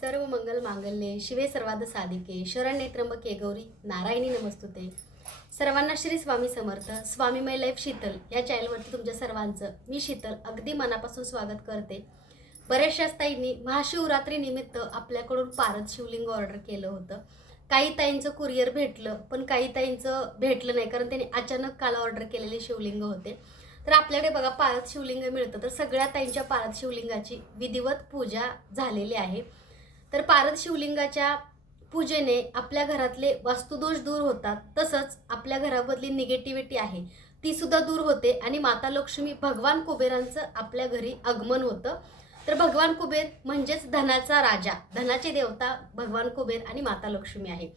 सर्व मंगल मांगल्ये शिवे सर्वाद साधिके शरण्ये त्र्यंबके गौरी नारायणी नमस्तुते. सर्वांना श्री स्वामी समर्थ स्वामी मै लाईफ शीतल या चॅनलवरती तुमच्या सर्वांचं मी शीतल अगदी मनापासून स्वागत करते. बऱ्याचशाच ताईंनी महाशिवरात्रीनिमित्त आपल्याकडून पारद शिवलिंग ऑर्डर केलं होतं. काही ताईंचं कुरिअर भेटलं पण काही ताईंचं भेटलं नाही कारण त्यांनी अचानक काल ऑर्डर केलेले शिवलिंग होते. तर आपल्याकडे बघा पारद शिवलिंग मिळतं. तर सगळ्या ताईंच्या पारद शिवलिंगाची विधिवत पूजा झालेली आहे. तर पारद शिवलिंगाच्या पूजेने आपल्या घरातले वास्तुदोष दूर होतात. तसंच आपल्या घरामधली निगेटिव्हिटी आहे ती सुद्धा दूर होते आणि माता लक्ष्मी भगवान कुबेरांचं आपल्या घरी आगमन होतं. तर भगवान कुबेर म्हणजेच धनाचा राजा धनाचे देवता भगवान कुबेर आणि माता लक्ष्मी आहे.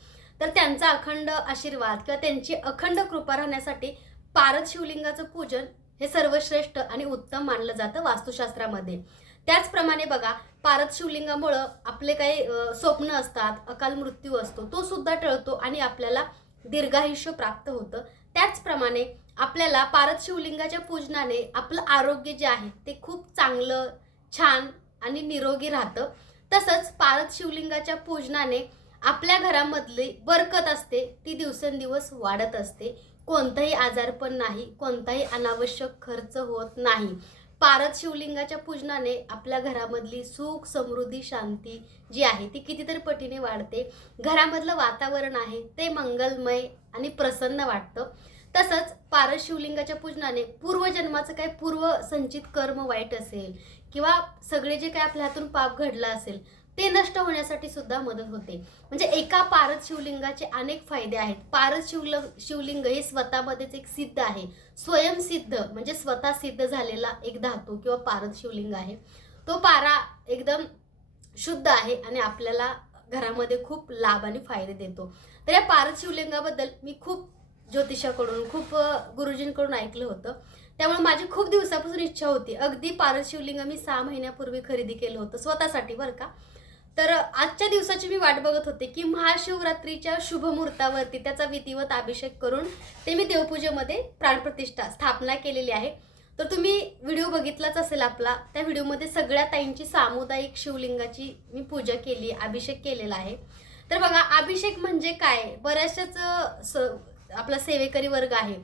तर त्यांचा अखंड आशीर्वाद किंवा त्यांची अखंड कृपा राहण्यासाठी पारद शिवलिंगाचं पूजन हे सर्वश्रेष्ठ आणि उत्तम मानलं जातं वास्तुशास्त्रामध्ये. त्याचप्रमाणे बघा पारद शिवलिंगामुळं आपले काही स्वप्न असतात अकाल मृत्यू असतो तो सुद्धा टळतो आणि आपल्याला दीर्घायुष्य प्राप्त होतं. त्याचप्रमाणे आपल्याला पारद शिवलिंगाच्या पूजनाने आपलं आरोग्य जे आहे ते खूप चांगलं छान आणि निरोगी राहतं. तसंच पारद शिवलिंगाच्या पूजनाने आपल्या घरामधली बरकत असते ती दिवसेंदिवस वाढत असते. कोणताही आजारपण नाही कोणताही अनावश्यक खर्च होत नाही. पारद शिवलिंगाच्या पूजनाने आपल्या घरामधली सुख समृद्धी शांती जी आहे ती कितीतरी पटीने वाढते. घरामधलं वातावरण आहे ते मंगलमय आणि प्रसन्न वाटतं. तसंच पारद शिवलिंगाच्या पूजनाने पूर्वजन्माचं काही पूर्व संचित कर्म वाईट असेल किंवा सगळे जे काही आपल्या हातून पाप घडलं असेल ते नष्ट होण्यासाठी सुद्धा मदत होते. म्हणजे एका पारद शिवलिंगाचे अनेक फायदे आहेत. पारद शिवलिंग शिवलिंग हे स्वतःमध्येच एक सिद्ध आहे. स्वयंसिद्ध म्हणजे स्वतः सिद्ध झालेला एक धातू किंवा पारद शिवलिंग आहे. तो पारा एकदम शुद्ध आहे आणि आपल्याला घरामध्ये खूप लाभ आणि फायदे देतो. तर या पारद शिवलिंगाबद्दल मी खूप ज्योतिषाकडून खूप गुरुजींकडून ऐकलं होतं. त्यामुळे माझी खूप दिवसापासून इच्छा होती. अगदी पारद शिवलिंग मी सहा महिन्यापूर्वी खरेदी केलं होतं स्वतःसाठी बरं का? तर आजच्या दिवसाची मी वाट बघत होते की महाशिवरात्रीच्या शुभ मुहूर्तावरती त्याचा विधिवत अभिषेक करून ते मी देवपूजेमध्ये प्राणप्रतिष्ठा स्थापना केलेली आहे. तर तुम्ही व्हिडिओ बघितलाच असेल आपला त्या व्हिडिओमध्ये सगळ्या ताईंची सामुदायिक शिवलिंगाची मी पूजा केली अभिषेक केलेला आहे. तर बघा अभिषेक म्हणजे काय? बऱ्याचशाच स आपला सेवेकरी वर्ग आहे.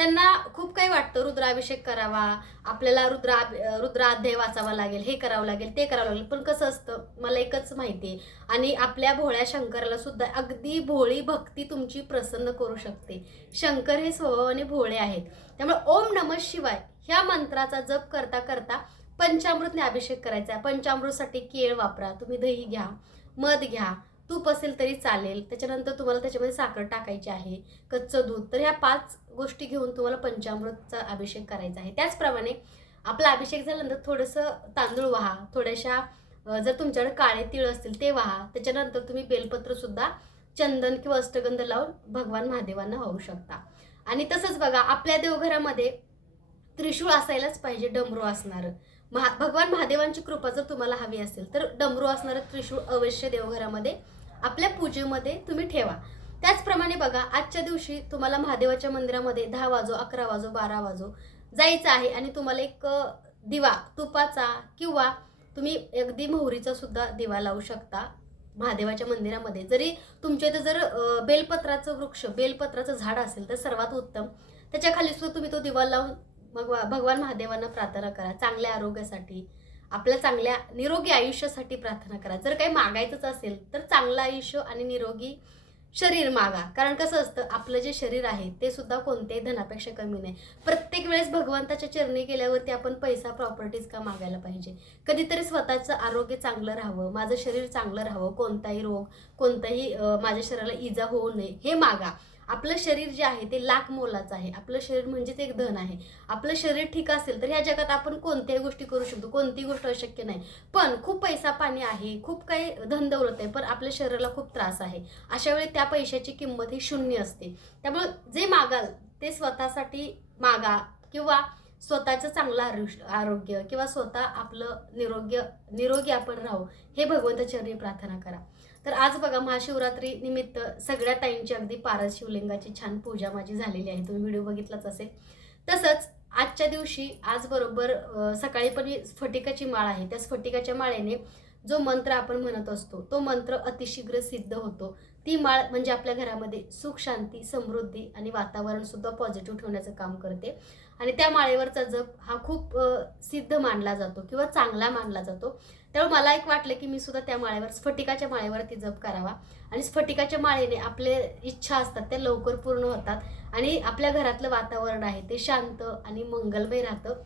त्यांना खूप काही वाटतं. रुद्राभिषेक करावा आपल्याला रुद्रा रुद्राध्याय वाचावा लागेल हे करावं लागेल ते करावं लागेल. पण कसं असतं मला एकच माहिती आहे. आणि आपल्या भोळ्या शंकराला सुद्धा अगदी भोळी भक्ती तुमची प्रसन्न करू शकते. शंकर हे स्वभावाने भोळे आहेत. त्यामुळे ओम नम शिवाय ह्या मंत्राचा जप करता करता पंचामृतने अभिषेक करायचा. आहे पंचामृतसाठी केळ वापरा तुम्ही दही घ्या मध घ्या तूप असेल तरी चालेल. त्याच्यानंतर तुम्हाला त्याच्यामध्ये साखर टाकायची आहे कच्चं दूध. तर ह्या पाच गोष्टी घेऊन तुम्हाला पंचामृतचा अभिषेक करायचा आहे. त्याचप्रमाणे आपला अभिषेक झाल्यानंतर थोडंसं तांदूळ वाहा. थोड्याशा जर तुमच्याकडे काळे तिळ असतील ते वाहा. त्याच्यानंतर तुम्ही बेलपत्रसुद्धा चंदन किंवा अष्टगंध लावून भगवान महादेवांना वाहू शकता. आणि तसंच बघा आपल्या देवघरामध्ये त्रिशूळ असायलाच पाहिजे डमरू असणारं. महा भगवान महादेवांची कृपा जर तुम्हाला हवी असेल तर डमरू असणारं त्रिशूळ अवश्य देवघरामध्ये आपल्या पूजेमध्ये तुम्ही ठेवा. त्याचप्रमाणे बघा आजच्या दिवशी तुम्हाला महादेवाच्या मंदिरामध्ये दहा वाजो अकरा वाजो बारा वाजो जायचं आहे आणि तुम्हाला एक दिवा तुपाचा किंवा तुम्ही अगदी मोहरीचा सुद्धा दिवा लावू शकता महादेवाच्या मंदिरामध्ये. जरी तुमच्या इथं जर बेलपत्राचं वृक्ष बेलपत्राचं झाड असेल तर सर्वात उत्तम. त्याच्याखाली सुद्धा तुम्ही तो दिवा लावून मग भगवान महादेवांना प्रार्थना करा चांगल्या आरोग्यासाठी आपल्या चांगल्या निरोगी आयुष्यासाठी प्रार्थना करा. जर काही मागायचंच असेल तर चांगलं आयुष्य आणि निरोगी शरीर मागा. कारण कसं असतं आपलं जे शरीर आहे ते सुद्धा कोणत्याही धनापेक्षा कमी नाही. प्रत्येक वेळेस भगवंताच्या चरणी गेल्यावरती आपण पैसा प्रॉपर्टीज का मागायला पाहिजे? कधीतरी स्वतःचं आरोग्य चांगलं राहावं माझं शरीर चांगलं राहावं कोणताही रोग कोणताही माझ्या शरीराला इजा होऊ नये हे मागा. आपलं शरीर जे आहे ते लाख मोलाचं आहे. आपलं शरीर म्हणजेच एक धन आहे. आपलं शरीर ठीक असेल तर ह्या जगात आपण कोणत्याही गोष्टी करू शकतो. कोणतीही गोष्ट अशक्य नाही. पण खूप पैसा पाणी आहे खूप काही धन दौलत आहे पण आपल्या शरीराला खूप त्रास आहे. अशा वेळी त्या पैशाची किंमत ही शून्य असते. त्यामुळे जे मागाल ते स्वतःसाठी मागा किंवा स्वतःचं चांगलं आरुष्य आरोग्य किंवा स्वतः आपलं निरोग्य निरोगी आपण राहू हे भगवंताचरणी प्रार्थना करा. तर आज बघा महाशिवरात्री निमित्त सगळ्या ताईंची अगदी पारस शिवलिंगाची छान पूजा माझी झालेली आहे. तुम्ही व्हिडिओ बघितलाच असेल. तसंच आजच्या दिवशी आज बरोबर सकाळी पण स्फटिकाची माळ आहे. त्या स्फटिकाच्या माळेने जो मंत्र आपण म्हणत असतो तो मंत्र अतिशीघ्र सिद्ध होतो. ती माळ म्हणजे आपल्या घरामध्ये सुख शांती समृद्धी आणि वातावरण सुद्धा पॉझिटिव्ह ठेवण्याचं काम करते. आणि त्या माळेवरचा जप हा खूप सिद्ध मानला जातो किंवा चांगला मानला जातो. त्यामुळे मला एक वाटलं की मी सुद्धा त्या माळेवर स्फटिकाच्या माळेवरती जप करावा. आणि स्फटिकाच्या माळेने आपले इच्छा असतात त्या लवकर पूर्ण होतात. आणि आपल्या घरातलं वातावरण आहे ते शांत आणि मंगलमय राहतं.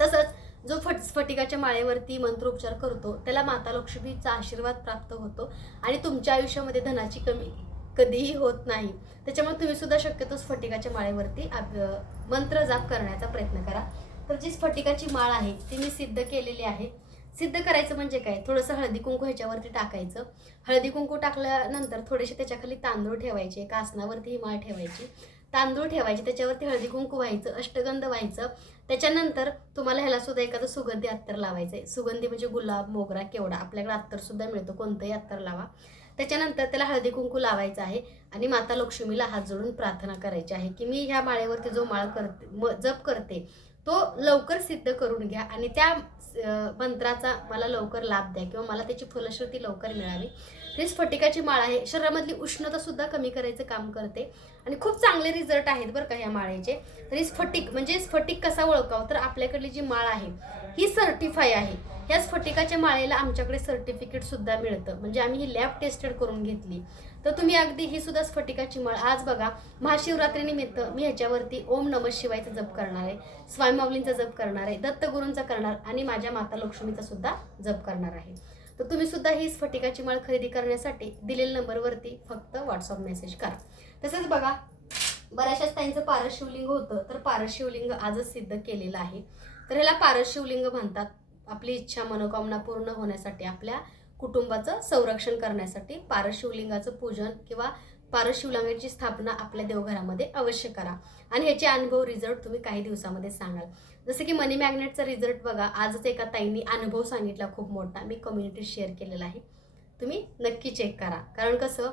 तसंच जो फट स्फटिकाच्या माळेवरती मंत्रोपचार करतो त्याला माता लक्ष्मीचा आशीर्वाद प्राप्त होतो. आणि तुमच्या आयुष्यामध्ये धनाची कमी कधीही होत नाही. त्याच्यामुळे तुम्ही सुद्धा शक्यतो स्फटिकाच्या माळेवरती आप- मंत्र जाप करण्याचा प्रयत्न करा. तर जी स्फटिकाची माळ आहे ती मी सिद्ध केलेली आहे. सिद्ध करायचं म्हणजे काय? थोडंसं हळदी कुंकू ह्याच्यावरती टाकायचं. हळदी कुंकू टाकल्यानंतर थोडेसे त्याच्याखाली तांदूळ ठेवायचे एका आसनावरती ही माळ ठेवायची. तांदूळ ठेवायचे त्याच्यावरती हळदी कुंकू व्हायचं अष्टगंध व्हायचं. त्याच्यानंतर तुम्हाला ह्याला सुद्धा एखादं सुगंधी अत्तर लावायचं आहे सुगंधी म्हणजे गुलाब मोगरा केवडा आपल्याकडे अत्तर सुद्धा मिळतो. कोणतंही अत्तर लावा. त्याच्यानंतर त्याला हळदी कुंकू लावायचं आहे आणि माता लक्ष्मीला हात जोडून प्रार्थना करायची आहे की मी ह्या माळेवरती जो माळ करते म जप करते तो लवकर सिद्ध करून घ्या आणि त्या मंत्राचा मला लवकर लाभ द्या किंवा मला त्याची फलश्रुती लवकर मिळावी. ही स्फटिकाची माळ आहे. शरीरामधली उष्णतासुद्धा कमी करायचं काम करते आणि खूप चांगले रिझल्ट आहेत बरं का ह्या माळेचे. तर ही स्फटिक म्हणजे स्फटिक कसा ओळखावं? तर आपल्याकडली जी माळ आहे ही सर्टिफाय आहे. ह्या स्फटिकाच्या माळेला आमच्याकडे सर्टिफिकेट सुद्धा मिळतं. म्हणजे आम्ही ही लॅब टेस्टेड करून घेतली. तर तुम्ही अगदी ही सुद्धा स्फटिकाची माळ. आज बघा महाशिवरात्रीनिमित्त मी ह्याच्यावरती ओम नम शिवायचा जप करणार आहे. स्वामी माऊलींचा जप करणार आहे. दत्तगुरूंचा करणार आणि माझ्या माता लक्ष्मीचा सुद्धा जप करणार आहे. तर तुम्ही सुद्धा ही स्फटिकाची माळ खरेदी करण्यासाठी दिलेल्या नंबरवरती फक्त व्हॉट्सअप मेसेज करा. तसंच बघा बऱ्याचशाच ताईंचं पारस शिवलिंग होतं. तर पारस शिवलिंग आजच सिद्ध केलेलं आहे. तर ह्याला पारस शिवलिंग म्हणतात. आपली इच्छा मनोकामना पूर्ण होण्यासाठी आपल्या कुटुंबाचं संरक्षण करण्यासाठी पारशिवलिंगाचं पूजन किंवा पारशिवलिंगाची स्थापना आपल्या देवघरामध्ये अवश्य करा. आणि ह्याचे अनुभव रिझल्ट तुम्ही काही दिवसामध्ये सांगाल. जसं की मनी मॅग्नेटचा रिझल्ट बघा आजच एका ताईंनी अनुभव सांगितला खूप मोठा. मी कम्युनिटीत शेअर केलेला आहे. तुम्ही नक्की चेक करा. कारण कसं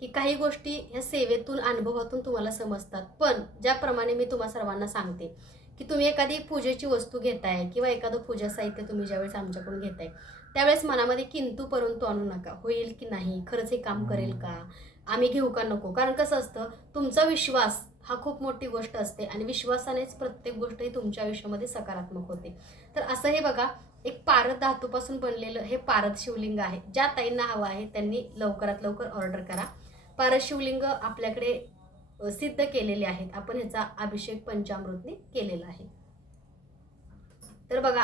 की काही गोष्टी ह्या सेवेतून अनुभवातून तुम्हाला समजतात. पण ज्याप्रमाणे मी तुम्हा सर्वांना सांगते की तुम्ही एखादी पूजेची वस्तू घेताय किंवा एखादं पूजा साहित्य तुम्ही ज्यावेळेस आमच्याकडून घेताय त्यावेळेस मनामध्ये किंतु परंतु आणू नका. होईल की नाही? खरंच हे काम करेल का? आम्ही घेऊ का नको? कारण कसं असतं तुमचा विश्वास हा खूप मोठी गोष्ट असते आणि विश्वासानेच प्रत्येक गोष्ट ही तुमच्या आयुष्यामध्ये सकारात्मक होते. तर असं हे बघा एक पारद धातूपासून बनलेलं हे पारद शिवलिंग आहे. ज्या ताईंना हवं आहे त्यांनी लवकरात लवकर ऑर्डर करा. पारद शिवलिंग आपल्याकडे सिद्ध केलेले आहेत. आपण ह्याचा अभिषेक पंचामृतने केलेला आहे. तर बघा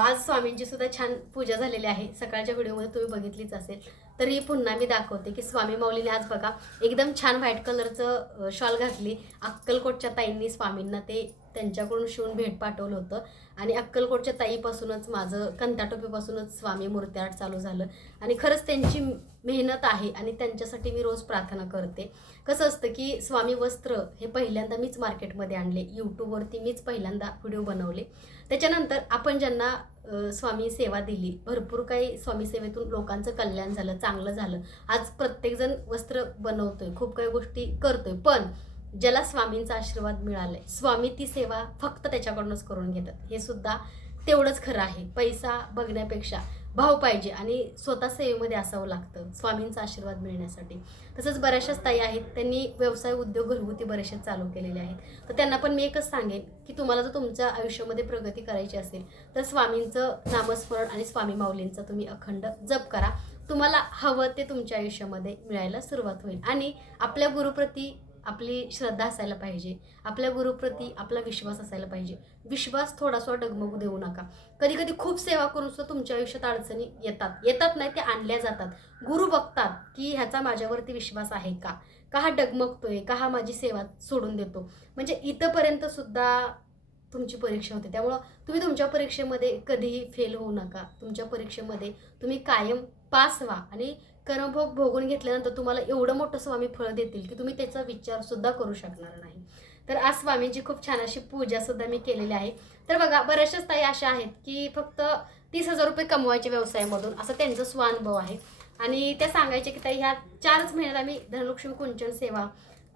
आज स्वामींची सुद्धा छान पूजा झालेली आहे. सकाळच्या व्हिडिओमध्ये तुम्ही बघितलीच असेल. तरी पुन्हा मी दाखवते की स्वामी माऊलीने आज बघा एकदम छान व्हाईट कलरचं शॉल घातली. अक्कलकोटच्या ताईंनी स्वामींना ते त्यांच्याकडून शिवून भेट पाठवलं होतं. आणि अक्कलकोटच्या ताईपासूनच माझं कंताटोपीपासूनच स्वामी मूर्त्यार्ट चालू झालं. आणि खरंच त्यांची मेहनत आहे आणि त्यांच्यासाठी मी रोज प्रार्थना करते. कसं असतं की स्वामी वस्त्र हे पहिल्यांदा मीच मार्केटमध्ये आणले. यूट्यूबवरती मीच पहिल्यांदा व्हिडिओ बनवले. त्याच्यानंतर आपण ज्यांना स्वामी सेवा दिली भरपूर काही स्वामी सेवेतून लोकांचं कल्याण झालं चांगलं झालं. आज प्रत्येकजण वस्त्र बनवतोय खूप काही गोष्टी करतोय. पण ज्याला स्वामींचा आशीर्वाद मिळालाय. स्वामी ती सेवा फक्त त्याच्याकडूनच करून घेतात. हे सुद्धा तेवढंच खरं आहे. पैसा बघण्यापेक्षा भाव पाहिजे आणि स्वतः सेवेमध्ये असावं लागतं स्वामींचा आशीर्वाद मिळण्यासाठी. तसंच बऱ्याचशाच ताई आहेत. त्यांनी व्यवसाय उद्योग घरगुती बरेचसे चालू केलेले आहेत. तर त्यांना पण मी एकच सांगेन की तुम्हाला जर तुमच्या आयुष्यामध्ये प्रगती करायची असेल तर स्वामींचं नामस्मरण आणि स्वामी माऊलींचा तुम्ही अखंड जप करा. तुम्हाला हवं ते तुमच्या आयुष्यामध्ये मिळायला सुरुवात होईल. आणि आपल्या गुरुप्रती आपली श्रद्धा असायला पाहिजे. आपल्या गुरुप्रती आपला विश्वास असायला पाहिजे. विश्वास थोडासा डगमगू देऊ नका. कधी कधी खूप सेवा करून सुद्धा तुमच्या आयुष्यात अडचणी येतात. येतात नाही ते आणल्या जातात. गुरु बघतात की ह्याचा माझ्यावरती विश्वास आहे का? का हा डगमगतोय? का हा माझी सेवा सोडून देतो? म्हणजे इथंपर्यंत सुद्धा तुमची परीक्षा होते. त्यामुळं तुम्ही तुमच्या परीक्षेमध्ये कधीही फेल होऊ नका. तुमच्या परीक्षेमध्ये तुम्ही कायम पास व्हा आणि कर्मभोग भोगून घेतल्यानंतर तुम्हाला एवढं मोठं स्वामी फळ देतील की तुम्ही त्याचा विचार सुद्धा करू शकणार नाही. तर आज स्वामींची खूप छान अशी पूजा सुद्धा मी केलेली आहे. तर बघा बऱ्याचशाच ताई अशा आहेत की फक्त तीस हजार रुपये कमवायचे व्यवसायामधून असं त्यांचा स्वानुभव आहे. आणि त्या सांगायचे की ताई ह्या चारच महिन्यात आम्ही धनलक्ष्मी कुंचन सेवा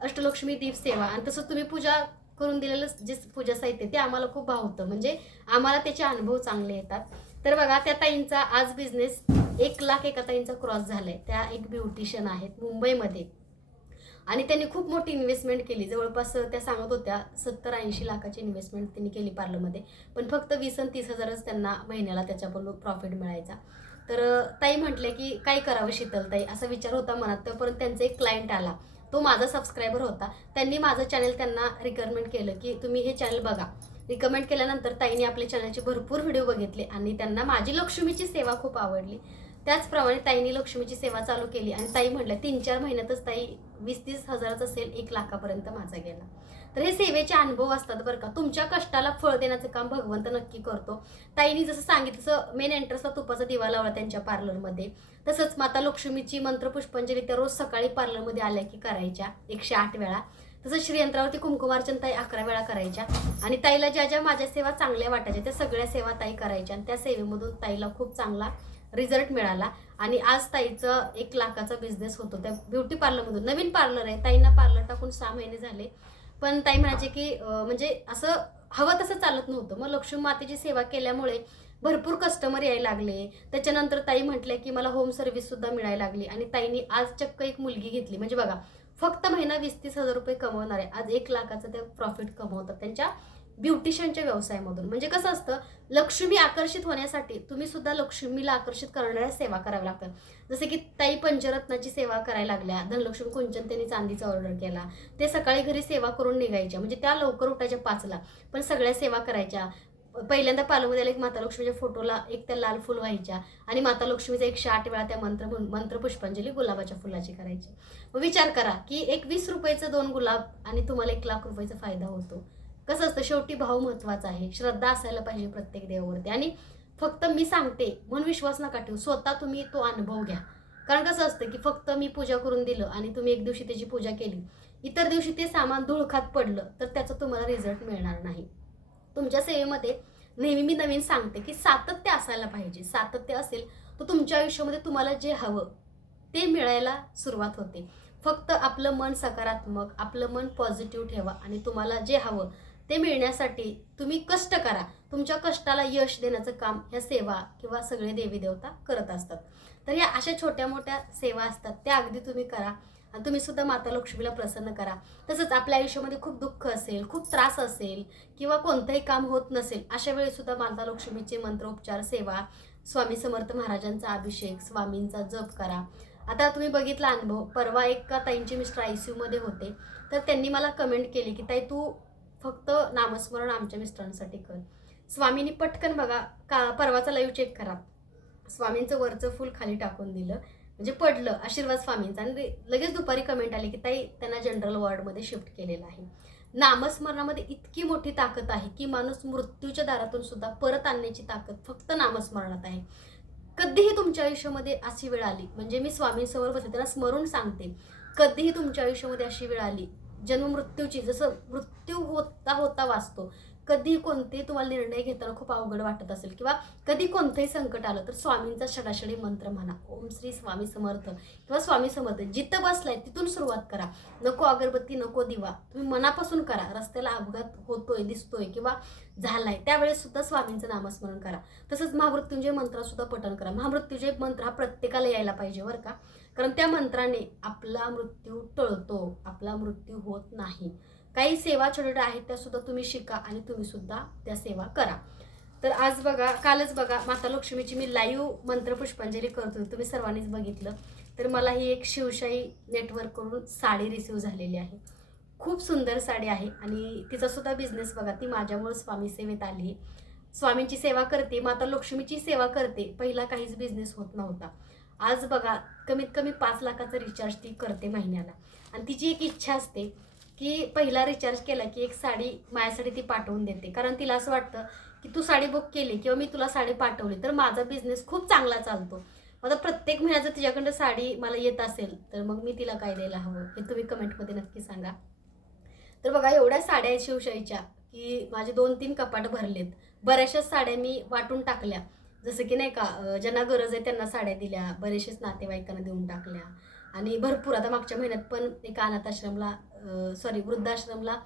अष्टलक्ष्मी दीप सेवा आणि तसंच तुम्ही पूजा करून दिलेलं जे पूजा साहित्य ते आम्हाला खूप भावतं म्हणजे आम्हाला त्याचे अनुभव चांगले येतात. तर बघा त्या ताईंचा आज बिझनेस एक लाख एका ताईंचा क्रॉस झालाय. त्या एक ब्युटिशियन आहेत मुंबईमध्ये. आणि त्यांनी खूप मोठी इन्व्हेस्टमेंट केली. जवळपास त्या सांगत होत्या सत्तर ऐंशी लाखाची इन्व्हेस्टमेंट त्यांनी केली पार्लरमध्ये पण फक्त वीस आणि तीस हजारच त्यांना महिन्याला त्याच्याबरोबर प्रॉफिट मिळायचा. तर ताई म्हटले की काय करावं शीतल ताई? असा विचार होता मनात. तोपर्यंत त्यांचा एक क्लायंट आला. तो माझा सबस्क्रायबर होता. त्यांनी माझं चॅनल त्यांना रिकमेंड केलं की तुम्ही हे चॅनल बघा. रिकमेंड केल्यानंतर ताईने आपल्या चॅनलचे भरपूर व्हिडिओ बघितले आणि त्यांना माझी लक्ष्मीची सेवा खूप आवडली. त्याचप्रमाणे ताईने लक्ष्मीची सेवा चालू केली आणि ताई म्हटलं तीन चार महिन्यातच ताई वीस तीस हजाराचा सेल एक लाखापर्यंत माझा गेला. तर हे सेवेचे अनुभव असतात बरं का. तुमच्या कष्टाला फळ देण्याचं काम भगवंत नक्की करतो. ताईनी जसं सांगितलं तसं मेन एंट्रन्सला तुपाचा दिवा लावला त्यांच्या पार्लरमध्ये तसंच माता लक्ष्मीची मंत्रपुष्पांजली त्या रोज सकाळी पार्लरमध्ये आल्या की करायच्या एकशे आठ वेळा. तसंच श्रीयंत्रावरती कुंकुमार्चन ताई अकरा वेळा करायच्या. आणि ताईला ज्या ज्या माझ्या सेवा चांगल्या वाटायच्या त्या सगळ्या सेवा ताई करायच्या. आणि त्या सेवेमधून ताईला खूप चांगला रिझल्ट मिळाला. आणि आज ताईचं एक लाखाचा बिझनेस होतो. त्या ब्युटी पार्लरमधून नवीन पार्लर आहे. ताईंना पार्लर टाकून सहा महिने झाले. पण ताई म्हणायचे की म्हणजे असं हवं तसं चालत नव्हतं. मग लक्ष्मी मातेची सेवा केल्यामुळे भरपूर कस्टमर यायला लागले. त्याच्यानंतर ताई म्हटल्या की मला होम सर्व्हिस सुद्धा मिळायला लागली. आणि ताईंनी आज चक्क एक मुलगी घेतली. म्हणजे बघा फक्त महिना वीस तीस हजार रुपये कमवणारे आज एक लाखाचं ते प्रॉफिट कमवतात त्यांच्या ब्युटिशियनच्या व्यवसायामधून. म्हणजे कसं असतं लक्ष्मी आकर्षित होण्यासाठी तुम्ही सुद्धा लक्ष्मीला आकर्षित करणाऱ्या सेवा कराव्या लागतात. जसे की ताई पंचरत्नाची सेवा करायला लागल्या धनलक्ष्मी कुंचन त्यांनी चांदीचा ऑर्डर केला ते सकाळी घरी सेवा करून निघायच्या म्हणजे त्या लवकर उठायच्या पाचला पण सगळ्या सेवा करायच्या. पहिल्यांदा पालमध्ये एक माता लक्ष्मीच्या फोटोला एक त्या लाल फुल व्हायच्या आणि माता लक्ष्मीचा एकशे आठ वेळा त्या मंत्र मंत्र पुष्पांजली गुलाबाच्या फुलाची करायची. मग विचार करा की एक वीस रुपयाचं दोन गुलाब आणि तुम्हाला एक लाख रुपयाचा फायदा होतो. कसं असतं? शेवटी भाव महत्त्वाचा आहे. श्रद्धा असायला पाहिजे प्रत्येक देवावरती. आणि फक्त मी सांगते म्हणून विश्वास नका ठेवू. स्वतः तुम्ही तो अनुभव घ्या. कारण कसं असतं की फक्त मी पूजा करून दिलं आणि तुम्ही एक दिवशी त्याची पूजा केली इतर दिवशी ते सामान धुळखात पडलं तर त्याचा तुम्हाला रिझल्ट मिळणार नाही. तुमच्या सेवेमध्ये नेहमी मी नवीन सांगते की सातत्य असायला पाहिजे. सातत्य असेल तर तुमच्या आयुष्यामध्ये तुम्हाला जे हवं ते मिळायला सुरुवात होते. फक्त आपलं मन सकारात्मक आपलं मन पॉझिटिव्ह ठेवा आणि तुम्हाला जे हवं ते मिळण्यासाठी तुम्ही कष्ट करा. तुमच्या कष्टाला यश देण्याचं काम ह्या सेवा किंवा सगळे देवी देवता करत असतात. तर ह्या अशा छोट्या मोठ्या सेवा असतात त्या अगदी तुम्ही करा. आणि तुम्ही सुद्धा माता लक्ष्मीला प्रसन्न करा. तसंच आपल्या आयुष्यामध्ये खूप दुःख असेल खूप त्रास असेल किंवा कोणतंही काम होत नसेल अशा वेळी सुद्धा माता लक्ष्मीचे मंत्रोपचार सेवा स्वामी समर्थ महाराजांचा अभिषेक स्वामींचा जप करा. आता तुम्ही बघितला अनुभव परवा एक का ताईंचे मिस्टर आय सी यूमध्ये होते. तर त्यांनी मला कमेंट केली की ताई तू फक्त नामस्मरण आमच्या मिस्टरांसाठी कर. स्वामींनी पटकन बघा का परवाचा लाईव्ह चेक करा. स्वामींचं वरचं फुल खाली टाकून दिलं. म्हणजे पडलं आशीर्वाद स्वामींचा. आणि लगेच दुपारी कमेंट आली की ताई त्यांना जनरल वॉर्डमध्ये शिफ्ट केलेलं आहे. नामस्मरणामध्ये इतकी मोठी ताकद आहे की माणूस मृत्यूच्या दारातून सुद्धा परत आणण्याची ताकद फक्त नामस्मरणात आहे. कधीही तुमच्या आयुष्यामध्ये अशी वेळ आली म्हणजे मी स्वामींसमोर बसले त्यांना स्मरून सांगते कधीही तुमच्या आयुष्यामध्ये अशी वेळ आली जन्म मृत्यूची जसं मृत्यू होता होता वाचतो कधी कोणतेही तुम्हाला निर्णय घेताना खूप अवघड वाटत असेल किंवा कधी कोणतंही संकट आलं तर स्वामींचा षडाषडी मंत्र म्हणा. ओम श्री स्वामी समर्थ किंवा स्वामी समर्थ जिथं बसलाय तिथून सुरुवात करा. नको अगरबत्ती नको दिवा. तुम्ही मनापासून करा. रस्त्याला अपघात होतोय दिसतोय किंवा झालाय त्यावेळेस सुद्धा स्वामींचं नामस्मरण करा. तसंच महामृत्युंजय मंत्रासुद्धा पठण करा. महामृत्युंजय मंत्र हा प्रत्येकाला यायला पाहिजे बरं का. कारण त्या मंत्राने आपला मृत्यू टळतो. आपला मृत्यू होत नाही. काही सेवा छोट्या आहेत त्या सुद्धा तुम्ही शिका आणि तुम्ही सुद्धा त्या सेवा करा. तर आज बघा कालच बघा माता लक्ष्मीची मी लाईव्ह मंत्र पुष्पांजली करत तुम्ही सर्वांनीच बघितलं. तर मला ही एक शिवशाही नेटवर्ककडून साडी रिसीव झालेली आहे. खूप सुंदर साडी आहे आणि तिचा सुद्धा बिझनेस बघा ती माझ्यामुळे स्वामी सेवेत आली. आहे स्वामींची सेवा करते माता लक्ष्मीची सेवा करते. पहिला काहीच बिझनेस होत नव्हता. आज बघा कमीत कमी पाच लाखाचा रिचार्ज ती करते महिन्याला. आणि तिची एक इच्छा असते की पहिला रिचार्ज केला की एक साडी माझ्यासाठी ती पाठवून देते. कारण तिला असं वाटतं की तू साडी बुक केली किंवा मी तुला साडी पाठवली तर माझा बिझनेस खूप चांगला चालतो. आता प्रत्येक महिन्याचं तिच्याकडं साडी मला येत असेल तर मग मी तिला काय द्यायला हवं? हे तुम्ही कमेंटमध्ये नक्की सांगा. तर बघा एवढ्या साड्या आहेत शिवशाहीच्या की माझे दोन तीन कपाट भरलेत. बऱ्याचशाच साड्या मी वाटून टाकल्या. जसं की नाही का ज्यांना गरज आहे त्यांना साड्या दिल्या बरेचसेच नातेवाईकांना देऊन टाकल्या. आणि भरपूर आता मागच्या महिन्यात पण एका अनाथ आश्रमला सॉरी वृद्धाश्रमला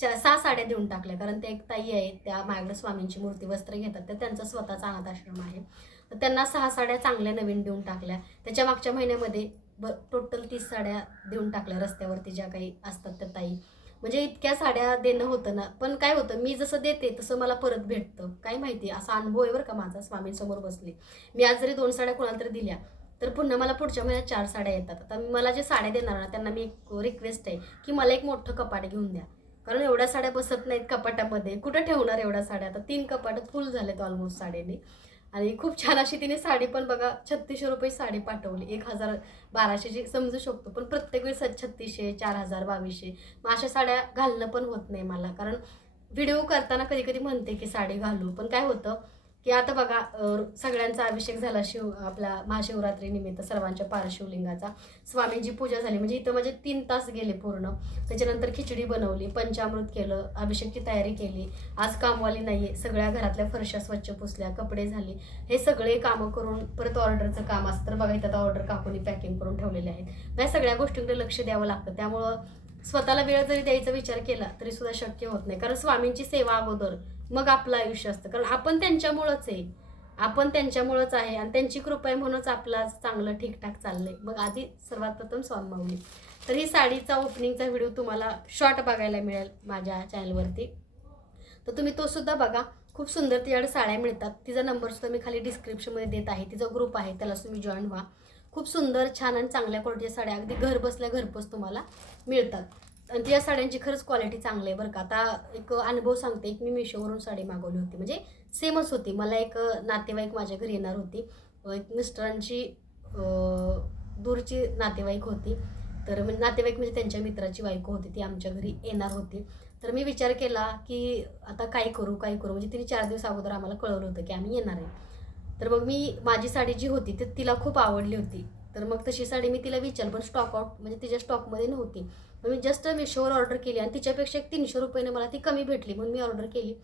चा सहा साड्या देऊन टाकल्या. कारण ते एक ताई आहेत त्या माझ्याकडे स्वामींची मूर्ती वस्त्र घेतात. तर त्यांचा स्वतःचा अनाथ आश्रम आहे. तर त्यांना सहा साड्या चांगल्या नवीन देऊन टाकल्या. त्याच्या मागच्या महिन्यामध्ये ब टोटल तीस साड्या देऊन टाकल्या रस्त्यावरती ज्या काही असतात त्या ताई. म्हणजे इतक्या साड्या देणं होतं ना. पण काय होतं मी जसं देते तसं मला परत भेटतं. काय माहिती असा अनुभव आहे बरं का माझा स्वामींसमोर बसले. मी आज जरी दोन साड्या कोणाला तरी दिल्या तर पुन्हा मला पुढच्या महिन्यात चार साड्या येतात. आता मला जे साड्या देणार ना त्यांना मी एक रिक्वेस्ट आहे की मला एक मोठं कपाट घेऊन द्या. कारण एवढ्या साड्या बसत नाहीत कपाटामध्ये. कुठं ठेवणार एवढ्या साड्या? आता तीन कपाट फुल झालेत ऑलमोस्ट साड्याने. आणि खूप छान अशी तिने साडी पण बघा छत्तीसशे रुपये साडी पाठवली. एक हजार बाराशेची समजू शकतो पण प्रत्येक वेळेस छत्तीसशे चार हजार बावीसशे. मग अशा साड्या घालणं पण होत नाही मला. कारण व्हिडिओ करताना कधी कधी म्हणते की साडी घालू. पण काय होतं की आता बघा सगळ्यांचा अभिषेक झाला शिव आपला महाशिवरात्री निमित्त सर्वांच्या पारशिवलिंगाचा. स्वामींची पूजा झाली म्हणजे इथं माझे तीन तास गेले पूर्ण. त्याच्यानंतर खिचडी बनवली पंचामृत केलं अभिषेकची तयारी केली. आज कामवाली नाहीये सगळ्या घरातल्या फरशा स्वच्छ पुसल्या कपडे झाले. हे सगळे कामं करून परत ऑर्डरचं काम असतं. तर बघा इथं आता ऑर्डर काकूनी पॅकिंग करून ठेवलेले आहेत. या सगळ्या गोष्टींकडे लक्ष द्यावं लागतं. त्यामुळं स्वतःला वेळ जरी द्यायचा विचार केला तरी सुद्धा शक्य होत नाही. कारण स्वामींची सेवा अगोदर मग आपलं आयुष्य असतं. कारण आपण त्यांच्यामुळंच आहे. आपण त्यांच्यामुळंच आहे आणि त्यांची कृपा आहे म्हणूनच आपलं आज चांगलं ठीकठाक चाललंय. मग आधी सर्वात प्रथम स्वामी माऊली. तर ही साडीचा ओपनिंगचा व्हिडिओ तुम्हाला शॉर्ट बघायला मिळेल माझ्या चॅनलवरती तर तुम्ही तो सुद्धा बघा. खूप सुंदर तिच्याकडे साड्या मिळतात. तिचा नंबर सुद्धा मी खाली डिस्क्रिप्शनमध्ये देत आहे. तिचा ग्रुप आहे. त्याला तुम्ही जॉईन व्हा. खूप सुंदर छान आणि चांगल्या क्वालिटीच्या साड्या अगदी घर बसल्या घरपोच तुम्हाला मिळतात. आणि त्या साड्यांची खरंच क्वालिटी चांगली आहे बरं का. आता एक अनुभव सांगते एक मी मिशोवरून साडी मागवली होती. म्हणजे सेमच होती. मला एक नातेवाईक माझ्या घरी येणार होती. एक मिस्टरांची दूरची नातेवाईक होती. तर म्हणजे नातेवाईक म्हणजे त्यांच्या मित्राची बायको होती. ती आमच्या घरी येणार होती. तर मी विचार केला की आता काय करू काय करू? म्हणजे तिने चार दिवस अगोदर आम्हाला कळवलं होतं की आम्ही येणार आहे. तर मग मी माझी साडी जी होती ती तिला खूप आवडली होती. तर मग तशी साडी मी तिला विचार पण स्टॉक आउट म्हणजे तिच्या स्टॉकमध्ये नव्हती. म्हणजे मी जस्ट मिशोवर ऑर्डर केली आणि तिच्यापेक्षा एक तीनशे रुपयाने मला ती कमी भेटली म्हणून मी ऑर्डर केली.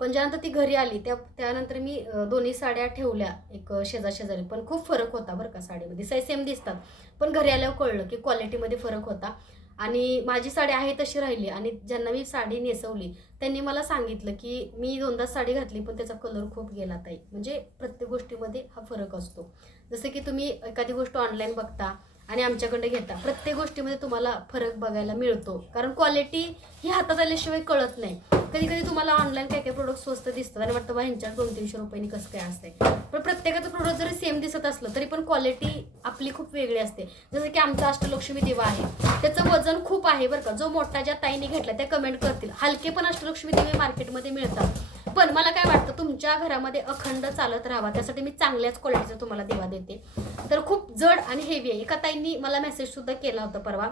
पण ज्यानंतर ती घरी आली त्या त्यानंतर मी दोन्ही साड्या ठेवल्या एक शेजा शेजारी पण खूप फरक होता बरं का साडीमध्ये. साई सेम दिसतात. पण घरी आल्यावर कळलं की क्वालिटीमध्ये फरक होता. आणि माझी साडी आहे तशी राहिली आणि ज्यांना मी साडी नेसवली त्यांनी मला सांगितलं की मी दोनदा साडी घातली पण त्याचा कलर खूप गेला ताई. म्हणजे प्रत्येक गोष्टीमध्ये हा फरक असतो. जसं की तुम्ही एखादी गोष्ट ऑनलाईन बघता आणि आमच्याकडे घेता. प्रत्येक गोष्टीमध्ये तुम्हाला फरक बघायला मिळतो. कारण क्वालिटी ही हातात आल्याशिवाय कळत नाही. कधी कधी तुम्हाला ऑनलाईन काय काय प्रोडक्ट स्वस्त दिसतात आणि वाटतं बा ह्यांच्यात दोन तीनशे रुपयांनी कसं काय असते पण प्रत्येकाचं प्रोडक्ट जरी सेम दिसत असलं तरी पण क्वालिटी आपली खूप वेगळी असते. जसं की आमचा अष्टलक्ष्मी दिवा आहे. त्याचं वजन खूप आहे बरं का. जो मोठा ज्या ताईने घेतला त्या कमेंट करतील. हलके पण अष्टलक्ष्मी दिवे मार्केटमध्ये मिळतात. पण मला काय वाटतं तुमच्या घरामध्ये अखंड चालत राहावा. त्यासाठी मी चांगल्याच क्वालिटीचा तुम्हाला दिवा देते. तर खूप जड आणि हेवी आहे. एका ताईंनी मला मेसेज सुद्धा केला होता परवा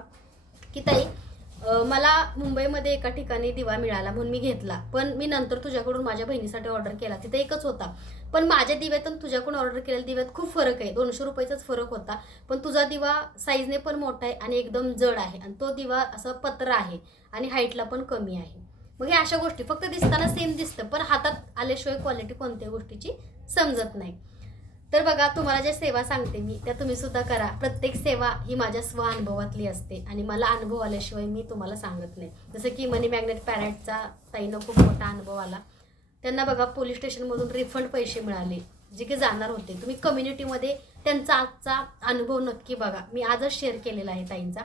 की ताई मला मुंबईमध्ये एका ठिकाणी दिवा मिळाला म्हणून मी घेतला. पण मी नंतर तुझ्याकडून माझ्या बहिणीसाठी ऑर्डर केला. तिथे एकच होता. पण माझ्या दिव्यातून तुझ्याकडून ऑर्डर केलेल्या दिव्यात खूप फरक आहे. दोनशे रुपयाचाच फरक होता. पण तुझा दिवा साईजने पण मोठा आहे आणि एकदम जड आहे. आणि तो दिवा असं पत्र आहे आणि हाईटला पण कमी आहे. मग हे अशा गोष्टी फक्त दिसताना सेम दिसतं पण हातात आल्याशिवाय क्वालिटी कोणत्या गोष्टीची समजत नाही. तर बघा तुम्हाला ज्या सेवा सांगते मी त्या तुम्ही सुद्धा करा. प्रत्येक सेवा ही माझ्या स्व अनुभवातली असते आणि मला अनुभव आल्याशिवाय मी तुम्हाला सांगत नाही. जसं की मनी मॅग्नेट पॅरेटचा ताईनं खूप मोठा अनुभव आला. त्यांना बघा पोलीस स्टेशनमधून रिफंड पैसे मिळाले जे की जाणार होते. तुम्ही कम्युनिटीमध्ये त्यांचा आजचा अनुभव नक्की बघा. मी आजच शेअर केलेला आहे ताईंचा.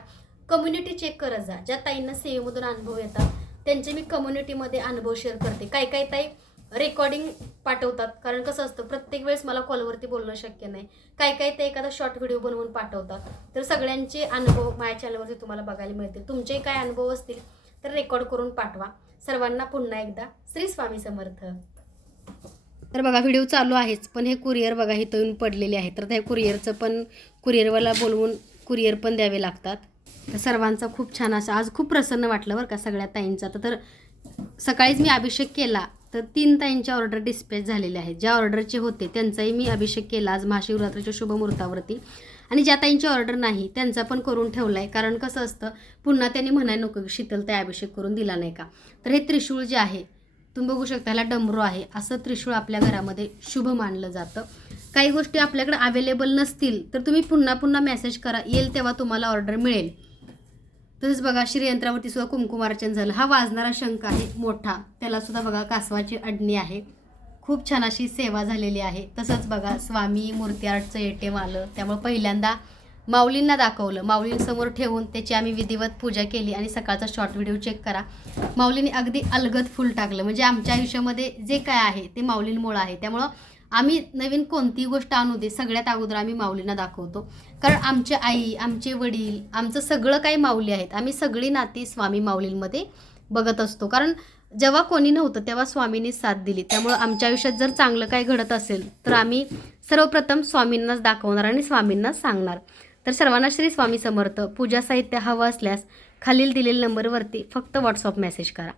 कम्युनिटी चेक करत जा. ज्या ताईंना सेवेमधून अनुभव येतात त्यांचे मी कम्युनिटीमध्ये अनुभव शेअर करते. काय काय ताई रेकॉर्डिंग पाठवतात. कारण कसं असतं प्रत्येक वेळेस मला कॉलवरती बोलणं शक्य नाही. काय काय ते एखादा शॉर्ट व्हिडिओ बनवून पाठवतात. तर सगळ्यांचे अनुभव माझ्या चॅनलवरती तुम्हाला बघायला मिळतील. तुमचे काय अनुभव असतील तर रेकॉर्ड करून पाठवा. सर्वांना पुन्हा एकदा श्री स्वामी समर्थ. तर बघा व्हिडिओ चालू आहेच पण हे कुरिअर बघा इथं येऊन पडलेले आहे. तर त्या कुरिअरचं पण कुरिअरवाला बोलवून कुरिअर पण द्यावे लागतात. तर सर्वांचा खूप छान असं आज खूप प्रसन्न वाटलं बरं का सगळ्या ताईंचा. तर सकाळीच मी अभिषेक केला तर तीन ताईंच्या ऑर्डर डिस्पॅच झालेल्या आहेत. ज्या ऑर्डरचे होते त्यांचाही मी अभिषेक केला आज महाशिवरात्रीच्या शुभ मुहूर्तावरती आणि ज्या ताईंची ऑर्डर नाही त्यांचा पण करून ठेवला आहे कारण कसं असतं पुन्हा त्यांनी म्हणायला नको की शीतलताई अभिषेक करून दिला नाही का? तर हे त्रिशूळ जे आहे तुम्ही बघू शकता ह्याला डमरू आहे. असं त्रिशूळ आपल्या घरामध्ये शुभ मानलं जातं. काही गोष्टी आपल्याकडे अवेलेबल नसतील तर तुम्ही पुन्हा पुन्हा मेसेज करा. येईल तेव्हा तुम्हाला ऑर्डर मिळेल. तसंच बघा श्रीयंत्रावरती सुद्धा कुंकुमार्चन झालं. हा वाजणारा शंख आहे मोठा. त्याला सुद्धा बघा कासवाची अडणी आहे. खूप छान अशी सेवा झालेली आहे. तसंच बघा स्वामी मूर्ती आर्टचं एटीएम आलं. त्यामुळे पहिल्यांदा माऊलींना दाखवलं. माऊलींसमोर ठेवून त्याची आम्ही विधिवत पूजा केली आणि सकाळचा शॉर्ट व्हिडिओ चेक करा. माऊलीने अगदी अलगद फुल टाकलं. म्हणजे आमच्या आयुष्यामध्ये जे काय आहे ते माऊलींमुळं आहे. त्यामुळं आम्ही नवीन कोणतीही गोष्ट आणू दे सगळ्यात अगोदर आम्ही माऊलींना दाखवतो. कारण आमची आई आमचे वडील आमचं सगळं काही माऊली आहेत. आम्ही सगळी नाती स्वामी माऊलींमध्ये बघत असतो. कारण जेव्हा कोणी नव्हतं तेव्हा स्वामींनी साथ दिली. त्यामुळं आमच्या आयुष्यात जर चांगलं काही घडत असेल तर आम्ही सर्वप्रथम स्वामींनाच दाखवणार आणि स्वामींनाच सांगणार. तर सर्वांना श्री स्वामी समर्थ पूजा साहित्य हवं असल्यास खालील दिलेल्या नंबरवरती फक्त व्हॉट्सअप मेसेज करा.